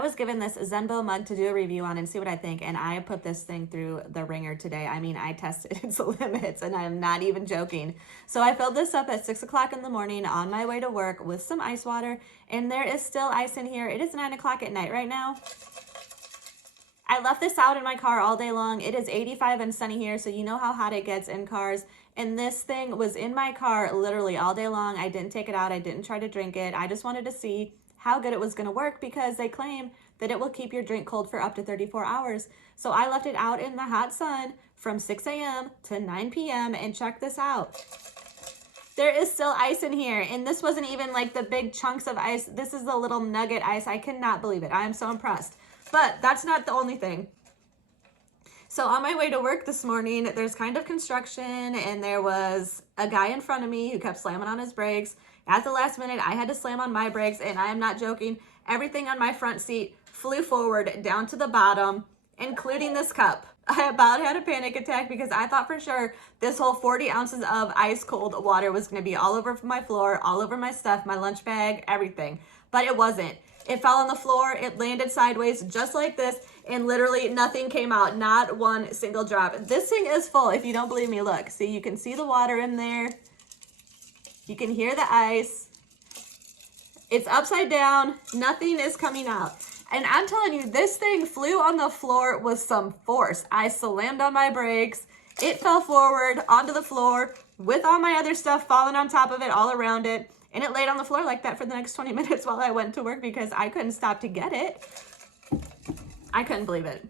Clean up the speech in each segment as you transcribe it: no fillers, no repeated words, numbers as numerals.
I was given this Zenbo mug to do a review on and see what I think, and I put this thing through the ringer today. I mean, I tested its limits, and I am not even joking. So I filled this up at 6 o'clock in the morning on my way to work with some ice water, and there is still ice in here. It is 9 o'clock at night right now. I left this out in my car all day long. It is 85 and sunny here, so you know how hot it gets in cars. And this thing was in my car literally all day long. I didn't take it out. I didn't try to drink it. I just wanted to see how good it was going to work because they claim that it will keep your drink cold for up to 34 hours. So I left it out in the hot sun from 6 a.m. to 9 p.m. and check this out. There is still ice in here, and this wasn't even like the big chunks of ice. This is the little nugget ice. I cannot believe it. I am so impressed. But that's not the only thing. So on my way to work this morning, there's kind of construction, and there was a guy in front of me who kept slamming on his brakes. At the last minute, I had to slam on my brakes, and I am not joking. Everything on my front seat flew forward down to the bottom, including this cup. I about had a panic attack because I thought for sure this whole 40 ounces of ice cold water was going to be all over my floor, all over my stuff, my lunch bag, everything. But it wasn't. It fell on the floor, it landed sideways just like this, and literally nothing came out, not one single drop. This thing is full. If you don't believe me, look. See, you can see the water in there. You can hear the ice. It's upside down. Nothing is coming out. And I'm telling you, this thing flew on the floor with some force. I slammed on my brakes. It fell forward onto the floor with all my other stuff falling on top of it, all around it. And it laid on the floor like that for the next 20 minutes while I went to work because I couldn't stop to get it. I couldn't believe it.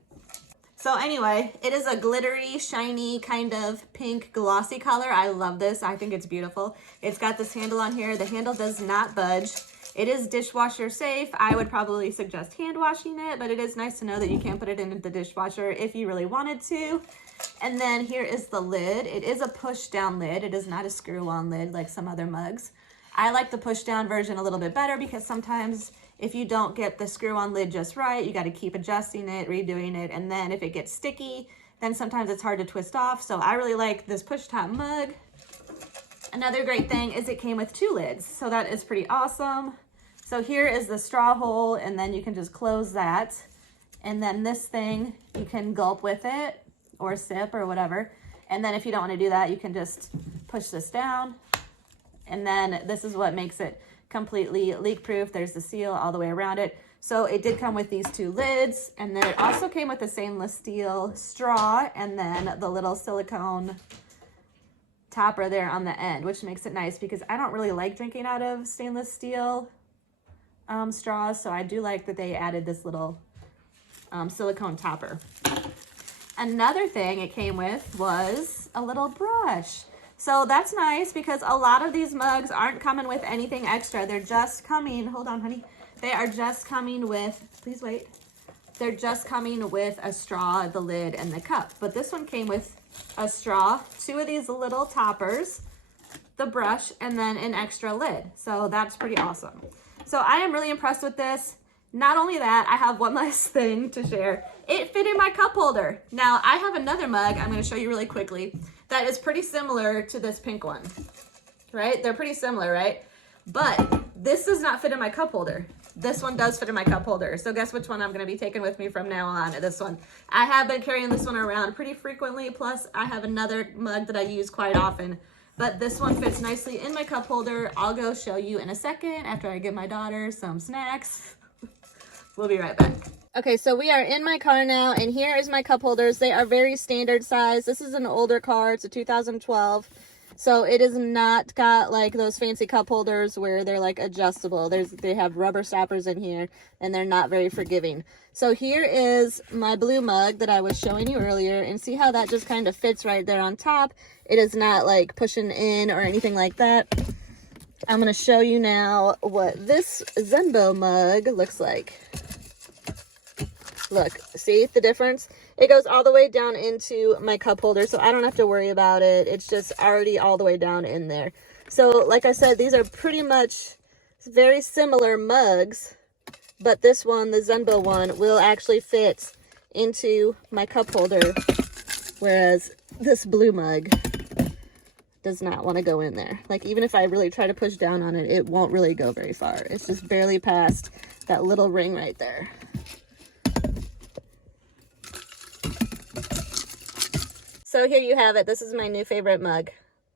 So anyway, it is a glittery, shiny, kind of pink, glossy color. I love this. I think it's beautiful. It's got this handle on here. The handle does not budge. It is dishwasher safe. I would probably suggest hand washing it, but it is nice to know that you can put it in the dishwasher if you really wanted to. And then here is the lid. It is a push down lid. It is not a screw on lid like some other mugs. I like the push down version a little bit better because sometimes if you don't get the screw on lid just right, you got to keep adjusting it, redoing it. And then if it gets sticky, then sometimes it's hard to twist off. So I really like this push top mug. Another great thing is it came with 2 lids. So that is pretty awesome. So here is the straw hole, and then you can just close that. And then this thing, you can gulp with it or sip or whatever. And then if you don't want to do that, you can just push this down. And then this is what makes it completely leak proof. There's the seal all the way around it. So it did come with these 2 lids, and then it also came with a stainless steel straw and then the little silicone topper there on the end, which makes it nice because I don't really like drinking out of stainless steel straws. So I do like that they added this little silicone topper. Another thing it came with was a little brush. So that's nice because a lot of these mugs aren't coming with anything extra. They're just coming, hold on, honey. They are just coming with, please wait. They're just coming with a straw, the lid, and the cup. But this one came with a straw, 2 of these little toppers, the brush, and then an extra lid. So that's pretty awesome. So I am really impressed with this. Not only that, I have one last thing to share. It fit in my cup holder. Now, I have another mug I'm going to show you really quickly that is pretty similar to this pink one, right? They're pretty similar, right? But this does not fit in my cup holder. This one does fit in my cup holder. So guess which one I'm going to be taking with me from now on? This one. I have been carrying this one around pretty frequently. Plus, I have another mug that I use quite often. But this one fits nicely in my cup holder. I'll go show you in a second after I give my daughter some snacks. We'll be right back. Okay, so we are in my car now, and here is my cup holders. They are very standard size. This is an older car. It's a 2012. So it is not got like those fancy cup holders where they're like adjustable. They have rubber stoppers in here, and they're not very forgiving. So here is my blue mug that I was showing you earlier, and see how that just kind of fits right there on top. It is not like pushing in or anything like that. I'm going to show you now what this Zenbo mug looks like. Look, see the difference? It goes all the way down into my cup holder, so I don't have to worry about it. It's just already all the way down in there. So like I said, these are pretty much very similar mugs, but this one, the Zenbo one, will actually fit into my cup holder, whereas this blue mug does not want to go in there. Like, even if I really try to push down on it, it won't really go very far. It's just barely past that little ring right there. So here you have it. This is my new favorite mug.